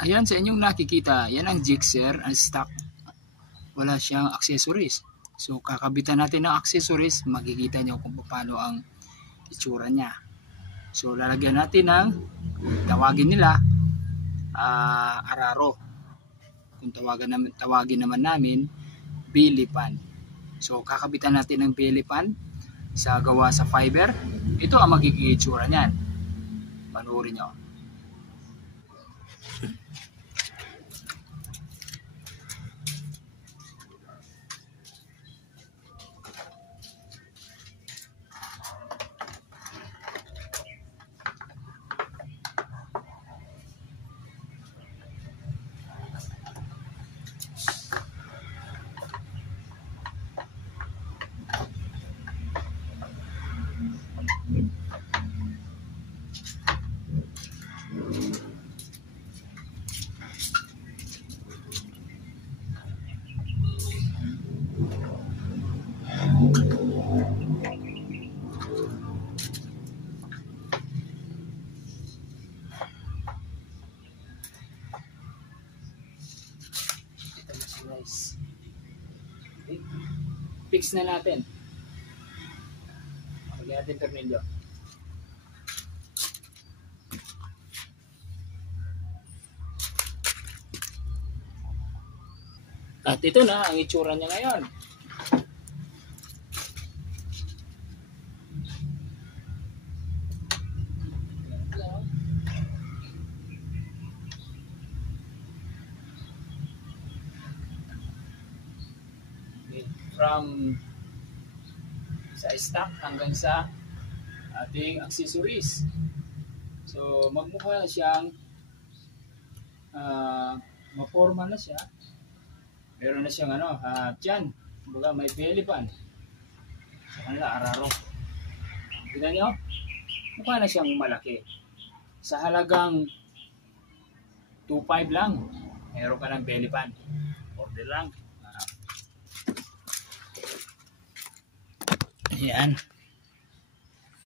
Ayan sa inyong nakikita, yan ang Gixxer, ang stock. Wala siyang accessories. So kakabitan natin ng accessories, makikita nyo kung paano ang itsura niya. So lalagyan natin ng, tawagin nila, araro. Kung tawagin naman namin, belly pan. So kakabitan natin ng belly pan sa gawa sa fiber. Ito ang magiging itsura niyan. Panoorin nyo. Nice. Okay. Fix na natin. Lagyan natin tornilyo. At ito na ang itsura niya ngayon. From sa stock hanggang sa ating accessories. So magmukha na siyang maporma na siya. Meron na siyang tiyan. Kumbaga may belly pan. Sa kanila araro. Tignan nyo? Mukha na siyang malaki. Sa halagang 2.5 lang, meron ka ng belly pan. Order lang. Ayan.